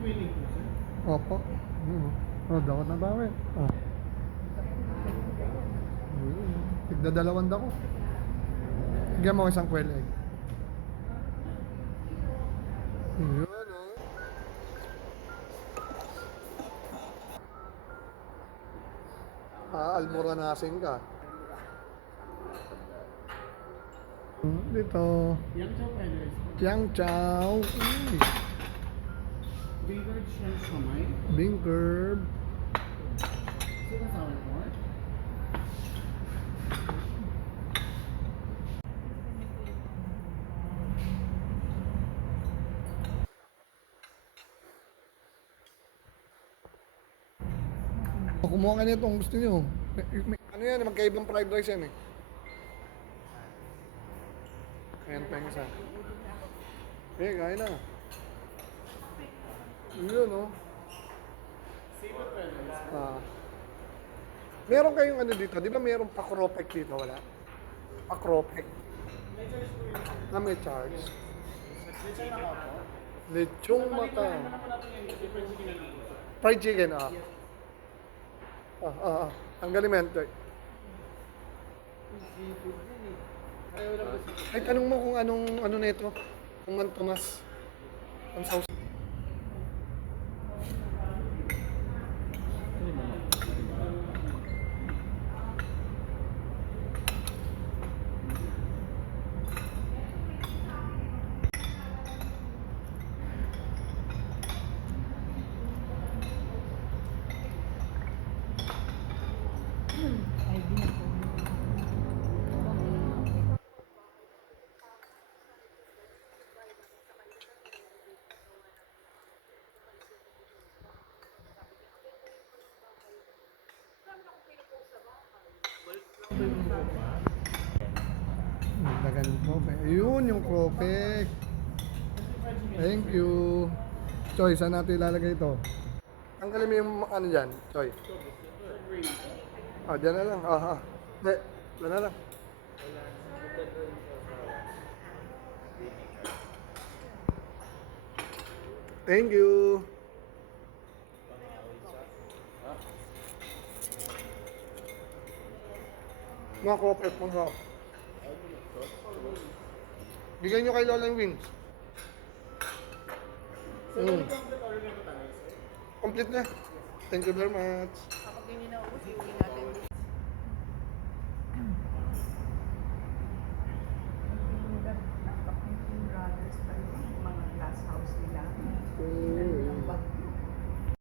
Willing po, sir. Opo. Oh, dako na bawi. Oh. Tigda dalawang dako. Tigyan mo isang quail egg. Yun, oh. Almoranasin ka. Dito. Yang chow fried rice po. Yang chow. Bigard shell siomai. Bean curd. Sweet and sour pork. Kumuha ka nito kung gusto nyo. Ano yan, magkaibang fried rice yan eh. Ayan pa yung isa. Eh, kaya na. Yun, oh. Seafood fried rice. Meron kayong ano dito, di ba merong pakropek dito, wala? Pakropek. May charge po yun. Na may charge. May China ka po. Lechong mata. Balikan naman natin yung different chicken na dito, sir. Fried chicken, Ang galing. Seafood din eh. Ayaw lang po seafood. Ay, tanong mo kung anong ano nito. Kung man Tomas. Ang sauce. Dagan po. Ayun, yung propek. Thank you. Choy, saan natin ilalagay ito? Tanggalin mo yung ano dyan, Choy. Dyan na lang. Hindi, dyan na lang. Thank you. Mga propek mo sa. Bigyan nyo kay Lola yung wings. Sir, complete order na po tayo, sir. Complete na. Thank you very much. Kapag hindi na ubus, iuwi natin.